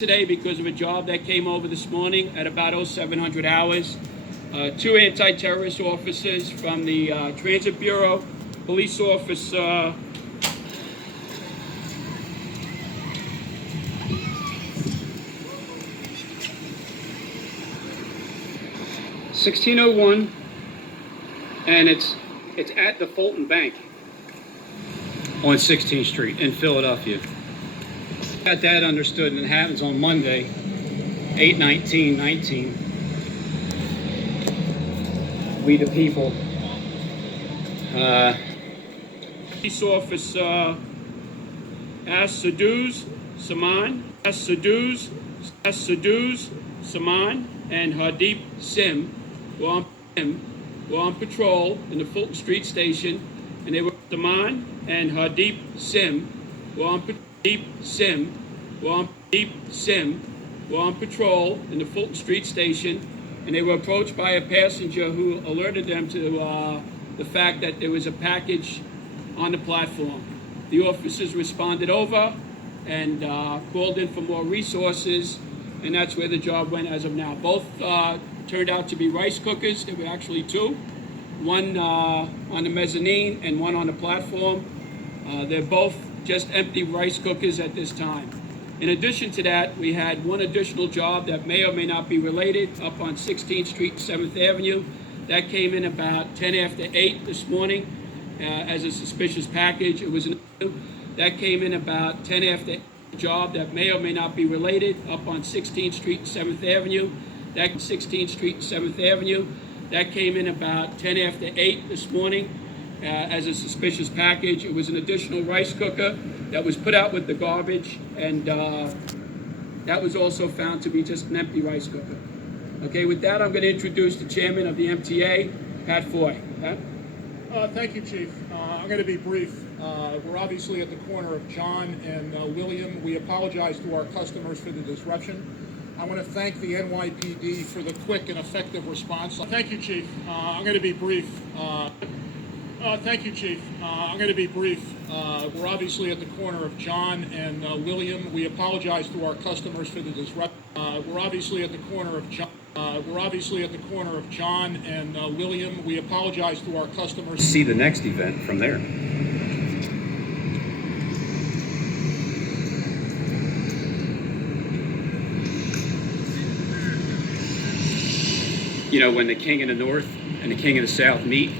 Today because of a job that came over this morning at about 0700 hours. Two anti-terrorist officers from the Transit Bureau, police officer 1601, and it's at the Fulton Bank on 16th Street in Philadelphia. Got that understood, and it happens on Monday, 8/19/19. We the people. Police officer Saduz Saman, and Hardeep Sim were on patrol in the Fulton Street station, and they were Saman and Hardeep Sim were on patrol in the Fulton Street station, and they were approached by a passenger who alerted them to the fact that there was a package on the platform. The officers responded over and called in for more resources, and that's where the job went as of now. Both turned out to be rice cookers. There were actually two, one on the mezzanine and one on the platform. They're both just empty rice cookers at this time. In addition to that, we had one additional job that may or may not be related up on 16th Street, 7th Avenue. That came in about 10 after 8 this morning as a suspicious package. That came in about 10 after 8. Job that may or may not be related up on 16th Street, 7th Avenue. That 16th Street, 7th Avenue. That came in about 10 after 8 this morning as a suspicious package. It was an additional rice cooker that was put out with the garbage, and that was also found to be just an empty rice cooker. Okay, with that, I'm going to introduce the chairman of the MTA, Pat Foy. Pat? Thank you, Chief. I'm going to be brief. We're obviously at the corner of John and William. We apologize to our customers for the disruption. I want to thank the NYPD for the quick and effective response. Thank you, Chief. I'm going to be brief. Thank you, Chief. I'm going to be brief. We're obviously at the corner of John and William. We apologize to our customers for the disruption. We're obviously at the corner of John. And William. We apologize to our customers. See the next event from there. You know, when the king of the north and the king of the south meet,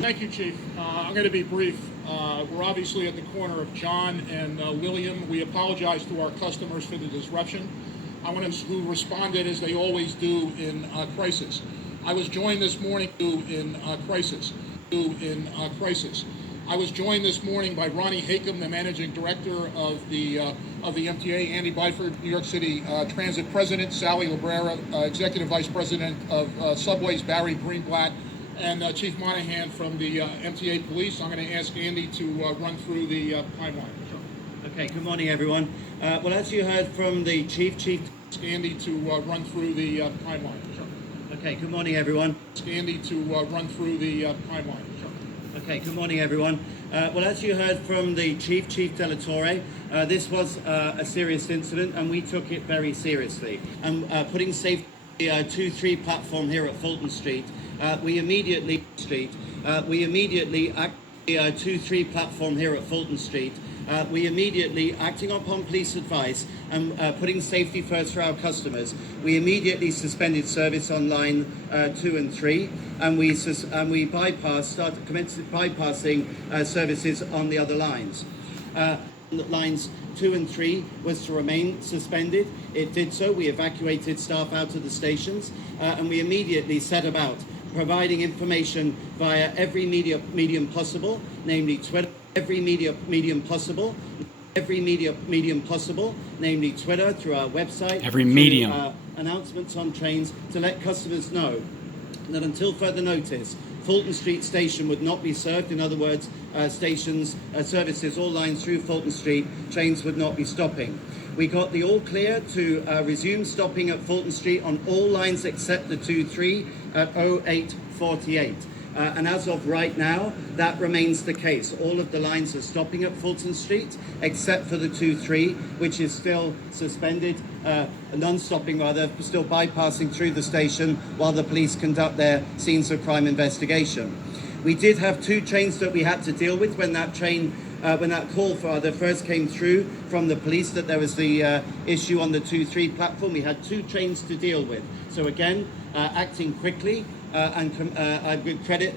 Thank you, Chief. I'm going to be brief. We're obviously at the corner of John and William. We apologize to our customers for the disruption. I want to who responded as they always do in crisis. I was joined this morning in crisis. I was joined this morning by Ronnie Hakem, the managing director of the MTA, Andy Byford, New York City Transit President, Sally Librera, Executive Vice President of Subways, Barry Greenblatt, and Chief Monahan from the MTA Police. I'm going to ask Andy to run through the timeline. Okay, good morning, everyone. Well, as you heard from the Chief... Andy to run through the timeline. Okay, good morning, everyone. Andy to run through the timeline. Okay, good morning, everyone. Well, as you heard from the Chief Delatore, this was a serious incident, and we took it very seriously. And putting safety 2-3 platform here at Fulton Street, we immediately acting upon police advice and putting safety first for our customers, we immediately suspended service on line 2 and 3, and we commenced bypassing services on the other lines. Lines 2 and 3 was to remain suspended. It did so. We evacuated staff out of the stations, and we immediately set about providing information via every medium possible, namely Twitter, every medium possible, namely Twitter, through our website, every medium, announcements on trains, to let customers know that until further notice, Fulton Street Station would not be served. In other words, services, all lines through Fulton Street, trains would not be stopping. We got the all clear to resume stopping at Fulton Street on all lines except the 2-3 at 08:48. And as of right now, that remains the case. All of the lines are stopping at Fulton Street, except for the 2-3, which is still suspended, non-stopping rather, still bypassing through the station while the police conduct their scenes of crime investigation. We did have 2 trains that we had to deal with when that call first came through from the police that there was the issue on the 2-3 platform. We had 2 trains to deal with. So again, acting quickly, and I would credit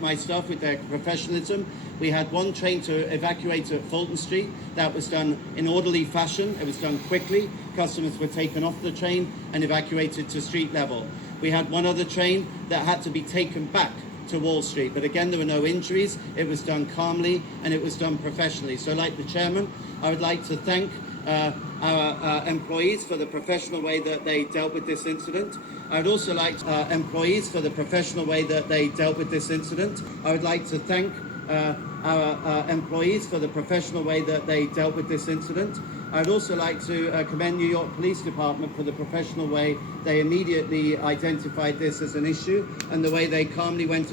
my staff with their professionalism. We had 1 train to evacuate at Fulton Street. That was done in orderly fashion. It was done quickly. Customers were taken off the train and evacuated to street level. We had 1 other train that had to be taken back to Wall Street. But again, there were no injuries. It was done calmly and it was done professionally. So like the chairman, I would like to thank our employees for the professional way that they dealt with this incident. I would also like employees for the professional way that they dealt with this incident. I would like to thank our employees for the professional way that they dealt with this incident. I'd also like to commend New York Police Department for the professional way they immediately identified this as an issue and the way they calmly went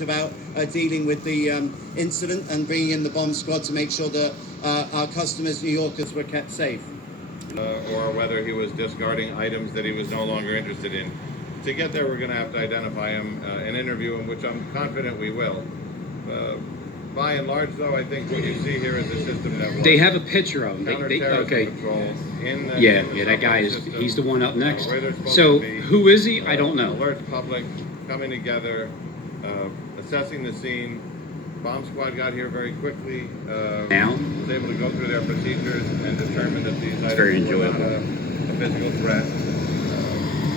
about dealing with the incident and bringing in the bomb squad to make sure that our customers, New Yorkers, were kept safe. Or whether he was discarding items that he was no longer interested in. To get there, we're going to have to identify him and interview him, which I'm confident we will. By and large, though, I think what you see here is a system that was They have a picture of him. Okay. control in the, Yeah, in the yeah, that guy is, system, he's the one up next. where they're supposed So to be, who is he? I don't know. Alert public, coming together, assessing the scene. Bomb squad got here very quickly. Now? Was able to go through their procedures and determine that these items very were not enjoyable. a physical threat.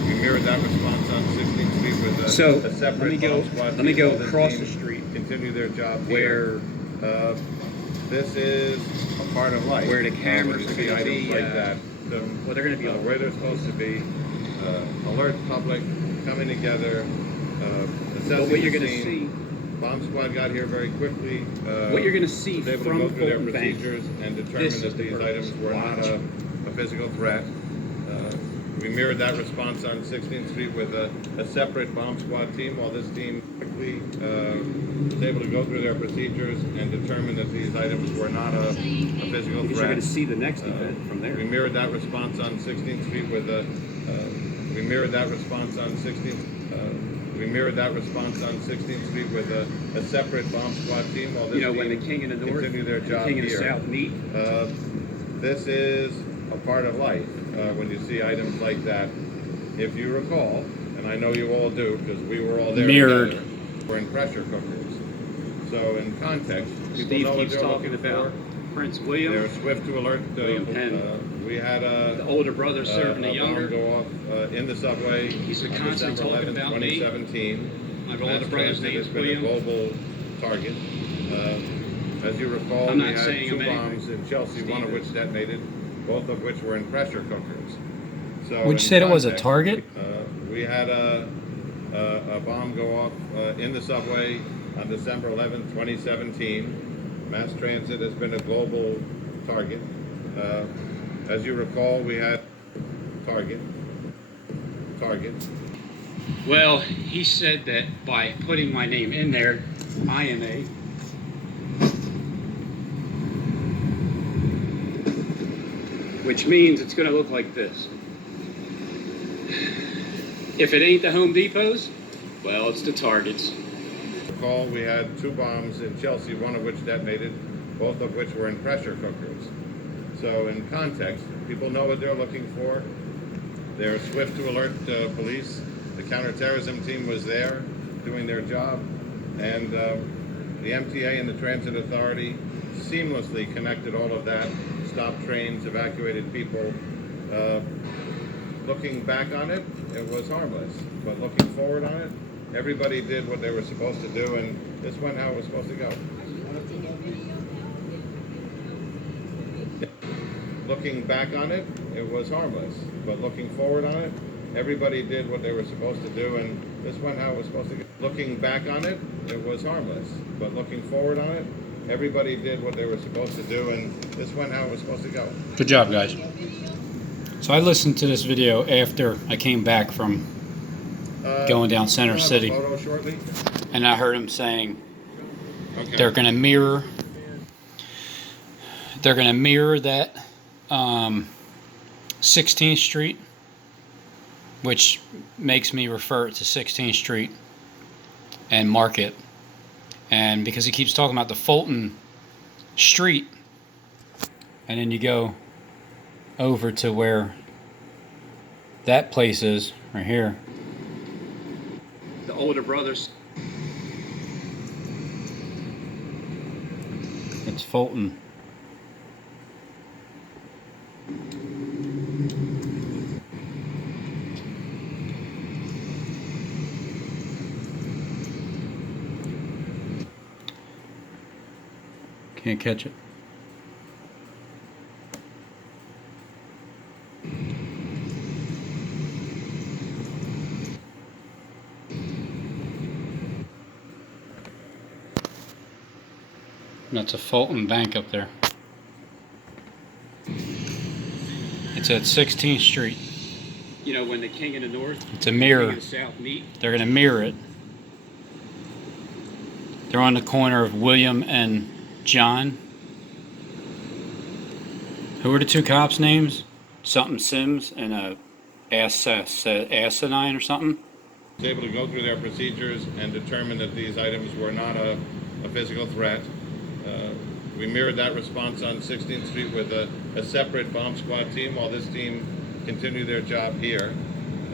We mirrored that response on 16th Street with So, a separate bomb squad. let me go team. All across team the street continue their job where here. This is a part of life. Where the When cameras you are see gonna items be, like that. well, they're gonna be where they're supposed to be. Alert public, coming together, assessing what you're the gonna scene. see, Bomb squad got here very quickly. what you're gonna see Was able to from go through their Fulton Bank. procedures and determine This is that the these purpose. items were not a physical threat. We mirrored that response on 16th Street with a separate bomb squad team, while this team quickly was able to go through their procedures and determine that these items were not a physical Because you're threat. gonna see the next event from there. We mirrored that response on 16th Street with a. We mirrored that response on 16th. We mirrored that response on 16th Street with a separate bomb squad team, while this You know, when the team King of the North continue their and the job King of the here. South meet, This is a part of life when you see items like that. If you recall, and I know you all do because we were all there Mirrored. together, we're in pressure cookers. So in context, people Steve know what keeps they're talking looking about for. Prince They're William, swift to alert. William Penn. We had a the older brother serving the a bomb younger. go off in the subway. He's on constantly December talking 11th, about me. 2017. My older Mass brother's transit name has is been a William. global target. As you recall, I'm we not had saying 2 I'm angry. bombs in Chelsea, one of which detonated, both of which were in pressure cookers. So Would you in say it was a context, target? we had a bomb go off in the subway on December 11th, 2017. Mass transit has been a global target. As you recall, we had target. Well, he said that by putting my name in there, I am a which means it's going to look like this. If it ain't the Home Depots, well, it's the Targets. Recall, we had 2 bombs in Chelsea, one of which detonated, both of which were in pressure cookers. So in context, people know what they're looking for. They're swift to alert police. The counterterrorism team was there doing their job, and the MTA and the Transit Authority seamlessly connected all of that, stopped trains, evacuated people. Looking back on it, it was harmless, but looking forward on it, everybody did what they were supposed to do, and this went how it was supposed to go. Looking back on it, it was harmless, but looking forward on it, everybody did what they were supposed to do, and this went how it was supposed to go. Looking back on it, it was harmless, but looking forward on it, everybody did what they were supposed to do, and this went how it was supposed to go. Good job, guys. So I listened to this video after I came back from going down Center We'll have a City. photo shortly. And I heard him saying Okay. they're going to mirror that 16th Street, which makes me refer it to 16th Street and Market. And because he keeps talking about the Fulton Street, and then you go over to where that place is, right here. The older brothers. It's Fulton. Can't catch it. That's a Fulton Bank up there. It's at 16th Street. You know, when the king in the north, It's a king mirror. in the south meet. They're going to mirror it. They're on the corner of William and John. Who are the two cops' names? Something Sims and a Asinine or something. Was able to go through their procedures and determine that these items were not a physical threat. We mirrored that response on 16th Street with a separate bomb squad team while this team continued their job here.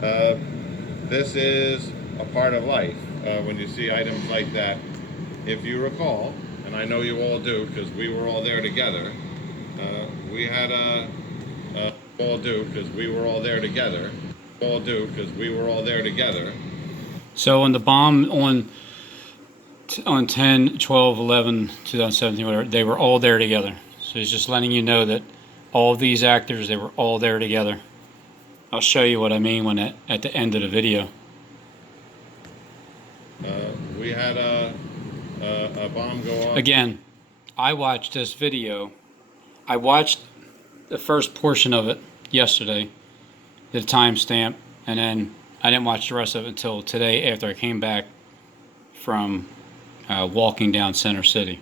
This is a part of life when you see items like that. If you recall, and I know you all do because we were all there together, we had all do because we were all there together. All do because we were all there together. So on the bomb on 10, 12, 11, 2017, whatever, they were all there together. So he's just letting you know that all of these actors, they were all there together. I'll show you what I mean when at the end of the video. We had a bomb go off. Again, I watched this video. I watched the first portion of it yesterday, the timestamp, and then I didn't watch the rest of it until today after I came back from walking down Center City.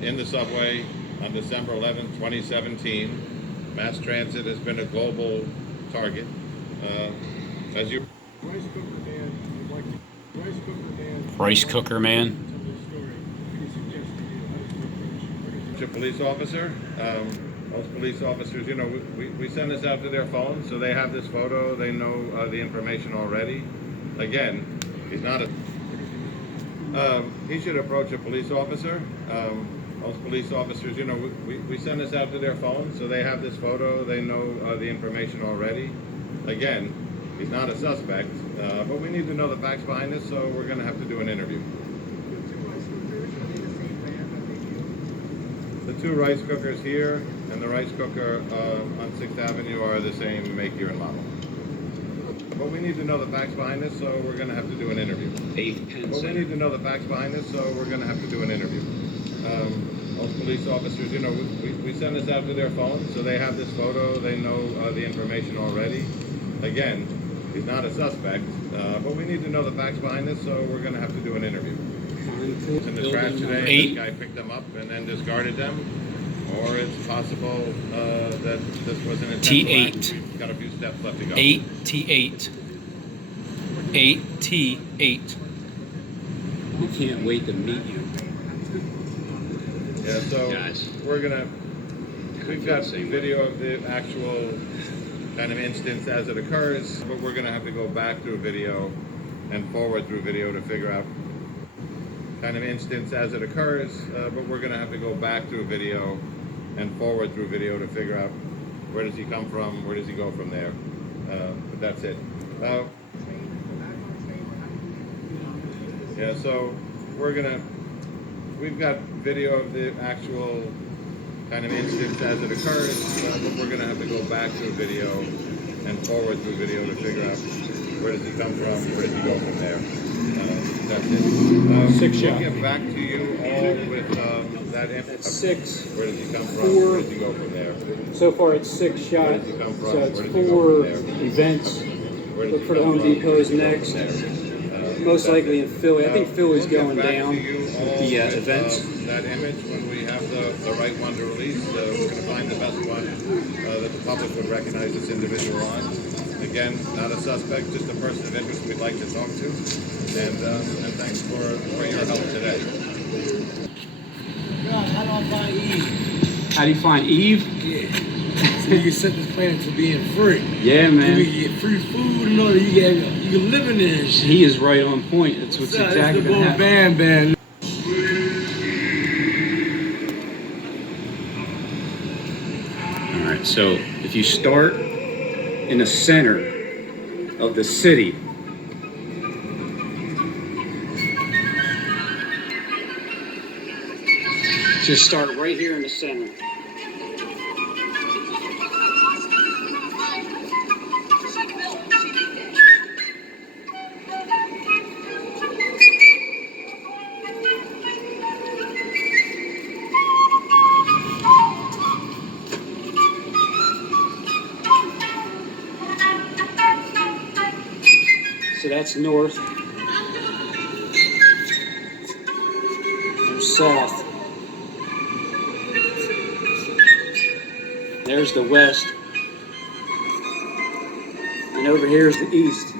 In the subway on December 11th, 2017. Mass transit has been a global target. As you Rice cooker man. police officer, most police officers, you know, we send this out to their phones, so they have this photo, they know the information already. Again, he's not a he should approach a police officer. Most police officers, you know, we send this out to their phones, so they have this photo, they know the information already. Again, he's not a suspect, but we need to know the facts behind this, so we're going to have to do an interview. The two rice cookers here and the rice cooker on 6th Avenue are the same make, year, and model. But we need to know the facts behind this, so we're going to have to do an interview. But we need to know the facts behind this, so we're going to have to do an interview. Most police officers, you know, we send this out to their phones, so they have this photo, they know the information already. Again, he's not a suspect, but we need to know the facts behind this, so we're going to have to do an interview. In the trash today, this guy picked them up and then discarded them, or it's possible that this was an intentional act. We've got a few steps left to go. 8T8. 8T8. We can't wait to meet you. Yeah, so Guys. we've got video of the actual kind of instance as it occurs, but we're gonna have to go back through video and forward through video to figure out kind of instance as it occurs, but we're gonna have to go back through video and forward through video to figure out where does he come from, where does he go from there, but that's it. Yeah, so we've got video of the actual kind of instance as it occurs, but we're going to have to go back through video and forward through video to figure out where does he come from, where does he go from there. That's it. Six we'll shot. get back to you all with that info. That's 6. Where does he come from, 4. where does he go from there. So far it's 6 Where shots. does he come from, So where it's does he go 4 from there. events Where does Look he for the come Home from? Depot's next. Most likely in Philly. I think Philly's going down with the events. That image, when we have the right one to release, we're going to find the best one that the public would recognize this individual on. Again, not a suspect, just a person of interest we'd like to talk to. And thanks for your help today. How do I find Eve? How do you find Eve? Yeah. So you can set this planet to being free. Yeah, man. You can get free food and all that. You can live in there and shit. He is right on point. That's what's exactly the going to happen. Bam. All right, so if you start in the center of the city, just start right here in the center. So that's north. There's south. There's the west. And over here is the east.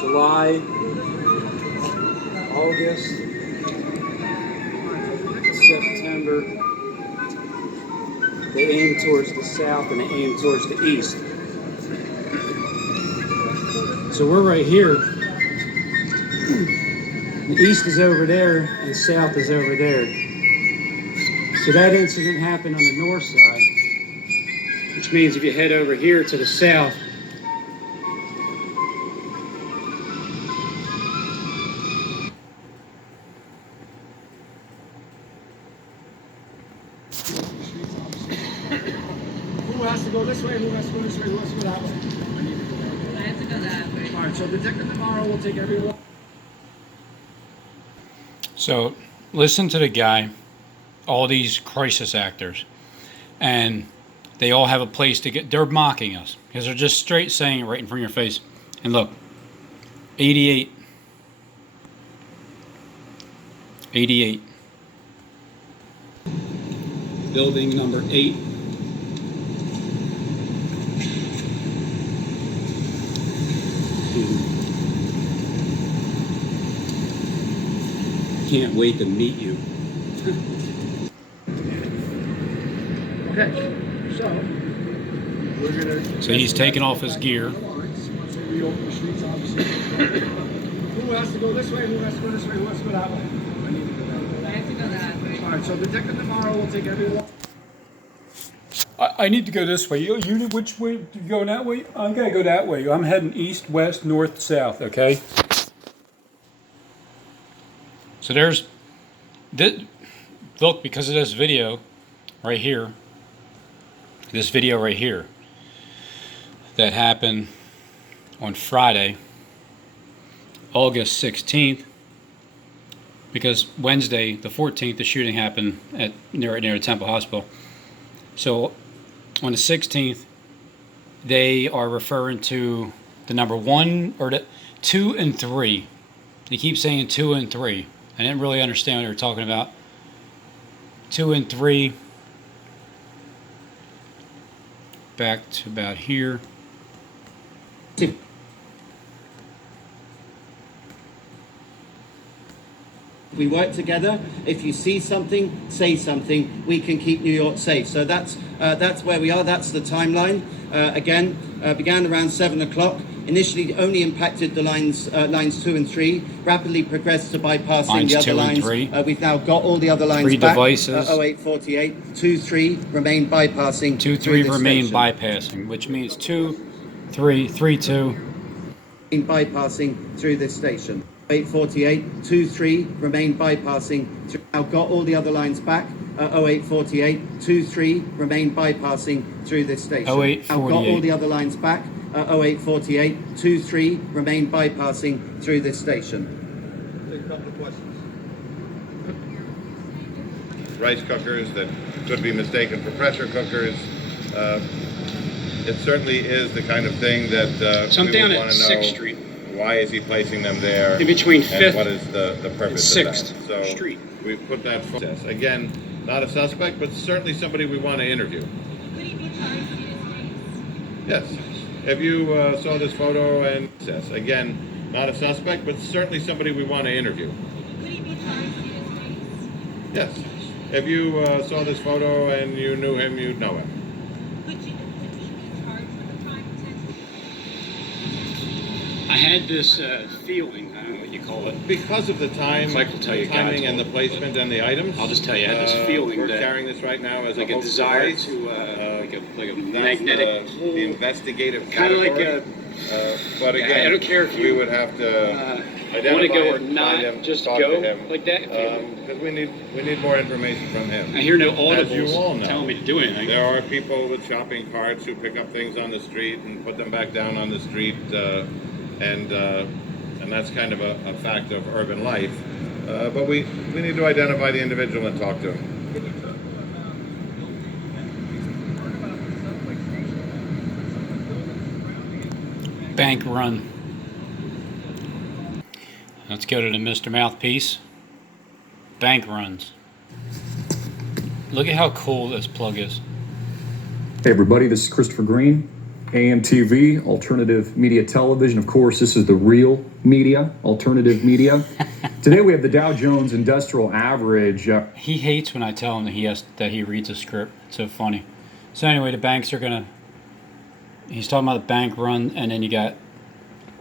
July, August, September. They aim towards the south and they aim towards the east. So we're right here. The east is over there and the south is over there. So that incident happened on the north side, which means if you head over here to the south, Who has to go this way? Who has to go this way? Who has to go that way? I have to go that way. All right, so detective tomorrow will take everyone. So listen to the guy, all these crisis actors, and they all have a place to get. They're mocking us because they're just straight saying it right in front of your face. And look, 88. Building number 8. Can't wait to meet you. Okay, so we're gonna. So he's taking off his gear. Once we reopen the streets, obviously. Who has to go this way? Who has to go this way? Who has to go that way? I have to go that way. All right, so detective tomorrow will take everyone. I need to go this way. You which way? You going that way? I'm gonna go that way. I'm heading east, west, north, south. Okay. So there's, look, because of this video right here. This video right here that happened on Friday, August 16th. Because Wednesday, the 14th, the shooting happened at near the Temple Hospital. So on the 16th, they are referring to the number 1 or the 2 and 3. They keep saying 2 and 3. I didn't really understand what they were talking about. 2 and 3. Back to about here. We work together. If you see something, say something. We can keep New York safe. So that's where we are. That's the timeline. Began around 7 o'clock. Initially only impacted the lines 2 and 3. Rapidly progressed to bypassing Lines the other 2 and lines. 3. We've now got all the other lines 3 back. devices. 0848. 2, 3 remain bypassing. 2, through 3 this remain station. bypassing, which means 2, 3, 3, 2. Bypassing through this station. 0848, 2, 3 remain bypassing. Now got all the other lines back. 0848, 2, 3 remain bypassing through this station. 0848. Now got all the other lines back. 0848, 2, 3 remain bypassing through this station. Take a couple of questions. Rice cookers that could be mistaken for pressure cookers. it certainly is the kind of thing that So I'm we down would at want to know. 6th Street. Why is he placing them there? In between and 5th what is the purpose and of 6th that? So Street. we've put that process. Again, not a suspect, but certainly somebody we want to interview. Could he be charged in his Yes. If you saw this photo and yes, again, not a suspect, but certainly somebody we want to interview. Could he be charged in his Yes. If you saw this photo and you knew him, you'd know him. Could he be charged with a crime potentially? I had this feeling, I don't know what you call it. Because of the time, Mike will tell you, the timing God and the told placement and the items. I'll just tell you, I had this feeling we're that carrying this right now as like a a hoax desire device. to, like a That's magnetic the pull. investigative Kind of like category. But yeah, again, I don't care if we you would have to want to go or him, not, find him, just talk go to him, like that. because we need more information from him. I hear no As you all audibles know, telling me to do anything. there are people with shopping carts who pick up things on the street and put them back down on the street, and that's kind of a fact of urban life. But we need to identify the individual and talk to him. Bank run. Let's go to the Mr. Mouthpiece. Bank runs. Look at how cool this plug is. Hey everybody, this is Christopher Green, AMTV, Alternative Media Television. Of course, this is the real media, alternative media. Today we have the Dow Jones Industrial Average. He hates when I tell him that he reads a script. It's so funny. So anyway, the banks are gonna. He's talking about the bank run, and then you got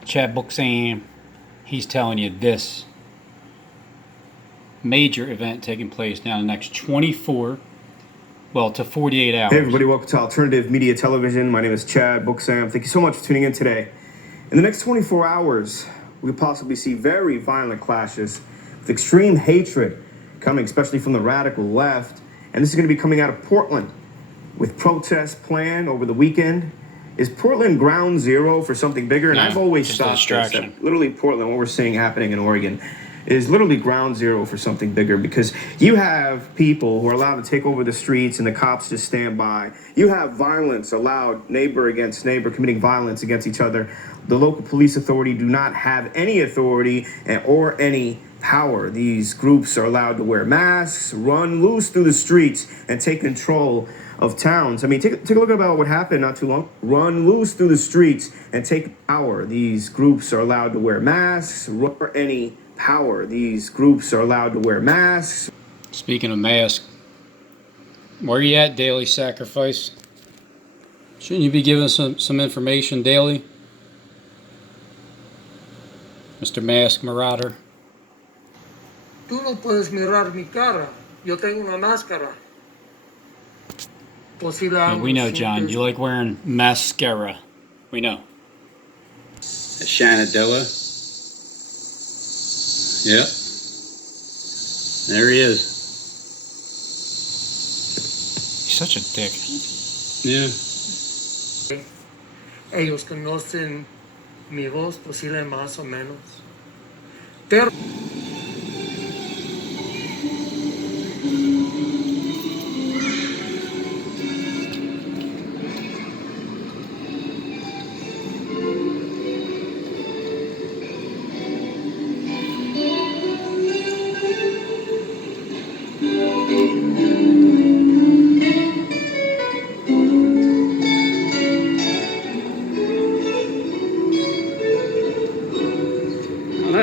Chad Buxam. He's telling you this major event taking place now in the next 24, to 48 hours. Hey everybody, welcome to Alternative Media Television. My name is Chad Buxam. Thank you so much for tuning in today. In the next 24 hours, we could possibly see very violent clashes with extreme hatred coming, especially from the radical left. And this is going to be coming out of Portland with protests planned over the weekend. Is Portland ground zero for something bigger? And No, I've always just a thought this, distraction. that literally Portland, what we're seeing happening in Oregon, is literally ground zero for something bigger, because you have people who are allowed to take over the streets and the cops just stand by. You have violence allowed, neighbor against neighbor committing violence against each other. The local police authority do not have any authority or any power. These groups are allowed to wear masks, run loose through the streets, and take control of towns. I mean, take a look about what happened not too long. Run loose through the streets and take power. These groups are allowed to wear masks, or any power. These groups are allowed to wear masks. Speaking of masks, where you at, Daily Sacrifice? Shouldn't you be giving us some information daily, Mr. Mask Marauder? Tú no puedes mirar mi cara. Yo tengo una máscara. We know, John. You like wearing mascara. We know. Shenandoah. Yep. There he is. He's such a dick. Yeah. Ellos conocen mi voz, posible más o menos.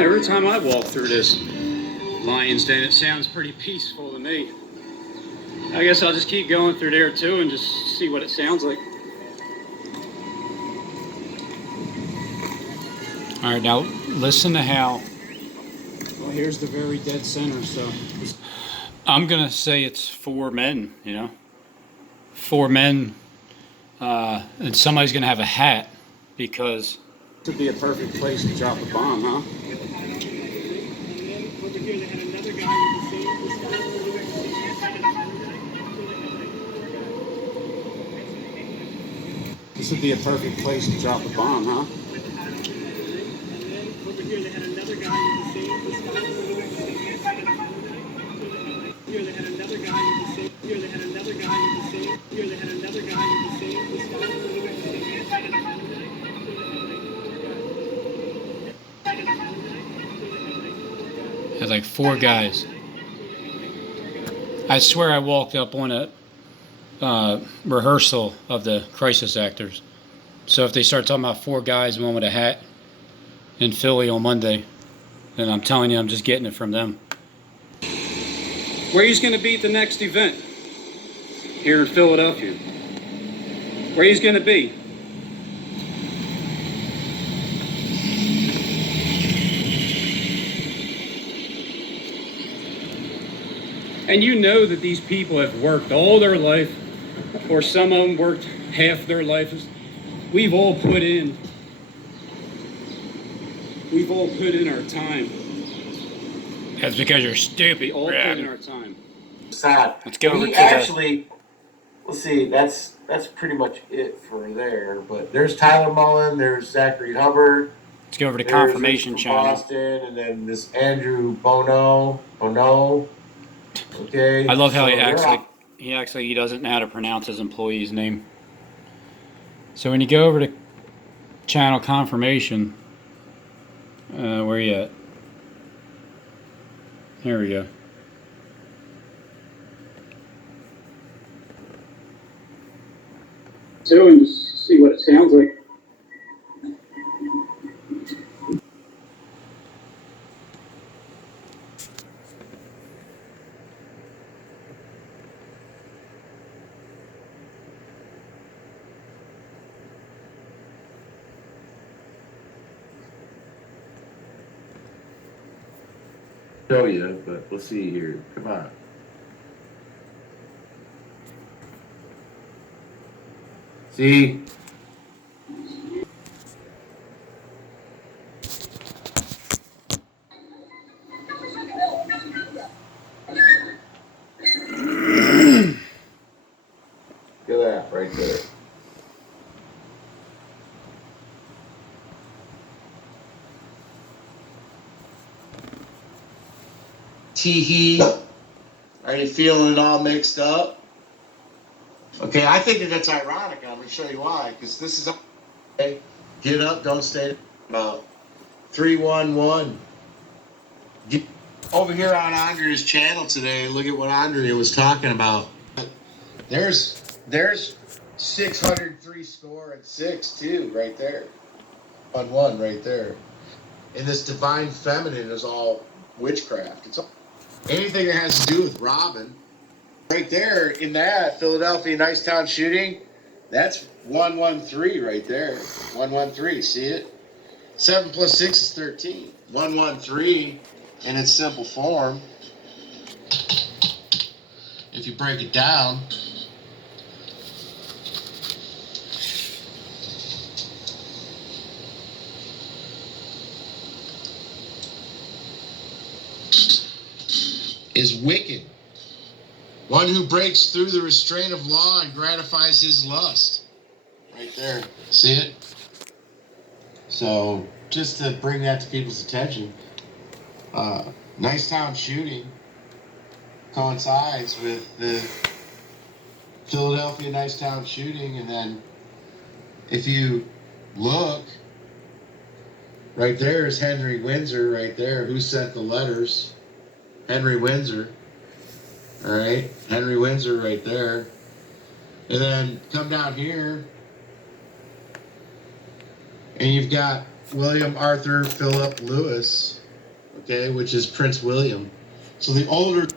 Every time I walk through this Lion's Den, it sounds pretty peaceful to me. I guess I'll just keep going through there too and just see what it sounds like. All right, now listen to how. Well, here's the very dead center, so. I'm gonna say it's 4 men, 4 men, and somebody's gonna have a hat, because it would be a perfect place to drop a bomb, huh? This would be a perfect place to drop a bomb, huh? Over here they had another guy with the same Here they had another guy with the same. Here they had another guy with the same. Here they had another guy with the same. with like 4 guys. I swear I walked up on a rehearsal of the crisis actors. So if they start talking about 4 guys, one with a hat in Philly on Monday, then I'm telling you, I'm just getting it from them. Where he's going to be at the next event here in Philadelphia. Where he's going to be. And you know that these people have worked all their life, or some of them worked half their lives. We've all put in our time. That's because you're stupid. We all put in our time. Sad. Let's go over to Actually, let's see, that's pretty much it for there. But there's Tyler Mullen, there's Zachary Hubbard. Let's go over to there's confirmation Rich from channel. Boston, and then this Andrew Bono. Okay. I love how so he doesn't know how to pronounce his employee's name. So when you go over to channel confirmation, where you at? Here we go. So and just see what it sounds like. show you, but let's see here. Come on. See? Look at that right there. Tee-hee. Are you feeling it all mixed up? Okay, I think that's ironic. I'm going to show you why. Because this is... Okay, get up, don't stay about 311. Over here on Andrea's channel today, look at what Andrea was talking about. There's 603 score and 6 too, right there. On one right there. And this divine feminine is all witchcraft. It's all, anything that has to do with Robin. Right there in that Philadelphia Nicetown shooting, that's 113 right there. 113, see it? 7 plus 6 is 13. 113 in its simple form. If you break it down, is wicked. One who breaks through the restraint of law and gratifies his lust. Right there. See it? So, just to bring that to people's attention, Nicetown shooting coincides with the Philadelphia Nicetown shooting, and then if you look, right there is Henry Windsor right there. Who sent the letters? Henry Windsor. All right, Henry Windsor right there. And then come down here, and you've got William Arthur Philip Lewis, okay, which is Prince William. So the older,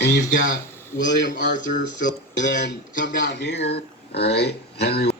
and you've got William Arthur Philip, and then come down here, all right, Henry.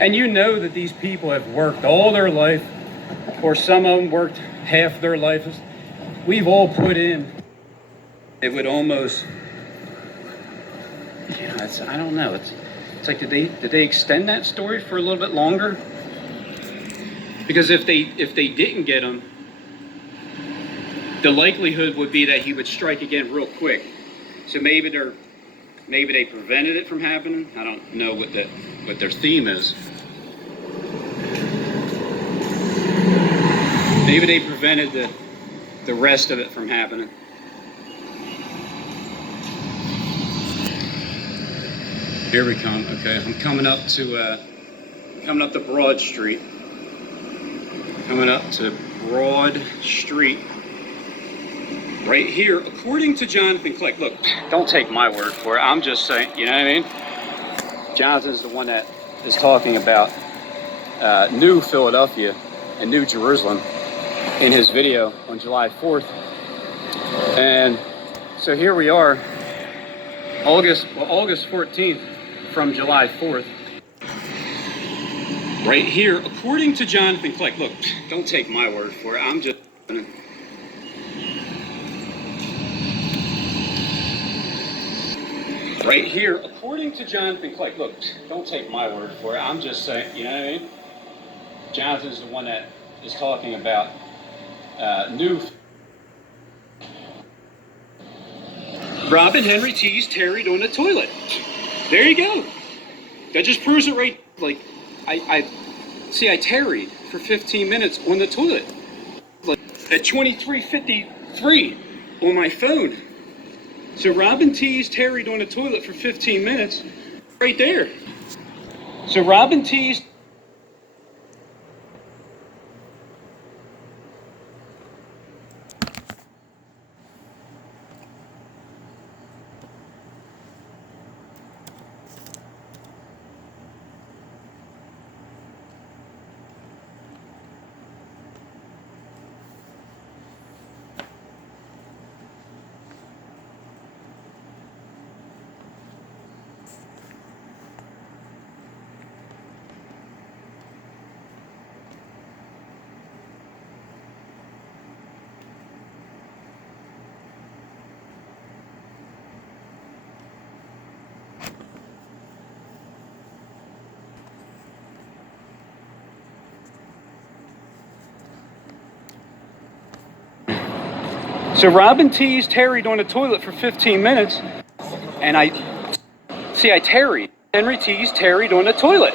And you know that these people have worked all their life, or some of them worked half their life. We've all put in. It would almost, you know, I don't know. It's like, did they extend that story for a little bit longer? Because if they didn't get him, the likelihood would be that he would strike again real quick. So maybe they prevented it from happening. I don't know what their theme is. Maybe they prevented the rest of it from happening. Here we come. Okay, I'm coming up to Broad Street. Coming up to Broad Street. Right here, according to Jonathan Click. Look, don't take my word for it. I'm just saying, you know what I mean? Jonathan's the one that is talking about New Philadelphia and New Jerusalem in his video on July 4th. And so here we are, August 14th from July 4th. Right here, according to Jonathan Click. Look, don't take my word for it. I'm just... Right here, according to Jonathan Click. Look, don't take my word for it. I'm just saying, you know what I mean? Jonathan's the one that is talking about New... Robin Henry teased Terry on the toilet. There you go. That just proves it right. Like, I tarried for 15 minutes on the toilet. Like, at 23:53 on my phone. So Robin teased Terry on the toilet for 15 minutes. Right there. So Robin teased... So Robin teased Terry on the toilet for 15 minutes, and I tarried. Henry teased Terry on the toilet.